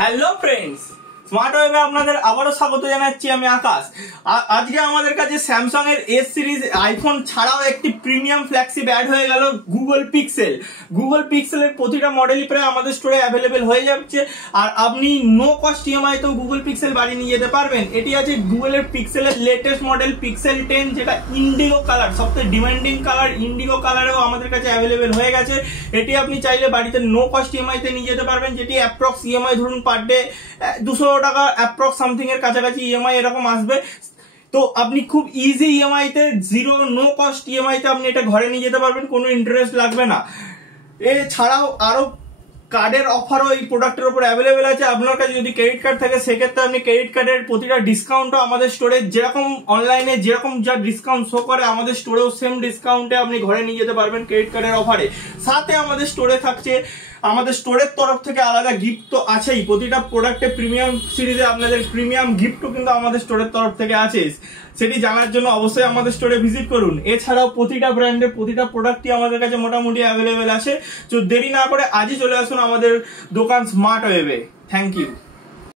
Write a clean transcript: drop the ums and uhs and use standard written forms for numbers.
Hello friends, smart ওয়েবে আপনাদের আবারও স্বাগত জানাচ্ছি। আমি আকাশ। আজকে আমাদের কাছে স্যামসাং এর এস সিরিজ আইফোন ছাড়াও একটি প্রিমিয়াম ফ্ল্যাগশিপ অ্যাড হয়ে গেল, গুগল পিক্সেল। গুগল পিক্সেলের প্রতিটা মডেলই প্রায় আমাদের স্টোরে অ্যাভেলেবেল হয়ে যাচ্ছে, আর আপনি নো কস্ট ইএমআই তেও গুগল পিক্সেল বাড়ি নিয়ে যেতে পারবেন। এটি আছে গুগলের পিক্সেলের লেটেস্ট মডেল পিক্সেল 10, যেটা ইন্ডিগো কালার, সবথেকে ডিমান্ডিং কালার। ইন্ডিগো কালারেও আমাদের কাছে অ্যাভেলেবেল হয়ে গেছে। এটি আপনি চাইলে বাড়িতে নো কস্ট ইএমআই তে নিয়ে যেতে পারবেন, যেটি অ্যাপ্রক্স ইএমআই ধরুন পার ডে 200 টাকা অ্যাপ্রক্স সামথিং এর কাছাকাছি ইএমআই এরকম আসবে। তো আপনি খুব ইজি ইএমআই তে, জিরো নো কস্ট ইএমআই তে আপনি এটা ঘরে নিয়ে যেতে পারবেন, কোনো ইন্টারেস্ট লাগবে না। এছাড়াও আরো কার্ডের অফারও এই প্রোডাক্টের উপর অ্যাভেলেবেল আছে। আপনার কাছে যদি ক্রেডিট কার্ড থাকে সেক্ষেত্রে আপনি ক্রেডিট কার্ডের প্রতিটা ডিসকাউন্টও আমাদের স্টোরে, যেরকম অনলাইনে যেরকম যা ডিসকাউন্ট শো করে আমাদের স্টোরেও সেম ডিসকাউন্টে আপনি ঘরে নিয়ে যেতে পারবেন ক্রেডিট কার্ডের অফারে। সাথে আমাদের স্টোরে থাকছে, আমাদের স্টোরের তরফ থেকে আলাদা গিফট তো আছেই। প্রতিটা প্রোডাক্টে প্রিমিয়াম সিরিজে আপনাদের প্রিমিয়াম গিফটও কিন্তু আমাদের স্টোরের তরফ থেকে আছে। সেটি জানার জন্য অবশ্যই আমাদের স্টোরে ভিজিট করুন। এছাড়াও প্রতিটা ব্র্যান্ডের প্রতিটা প্রোডাক্টই আমাদের কাছে মোটামুটি অ্যাভেলেবেল আছে। তো দেরি না করে আজই চলে আসুন আমাদের দোকান স্মার্ট ওয়েবে। Thank you.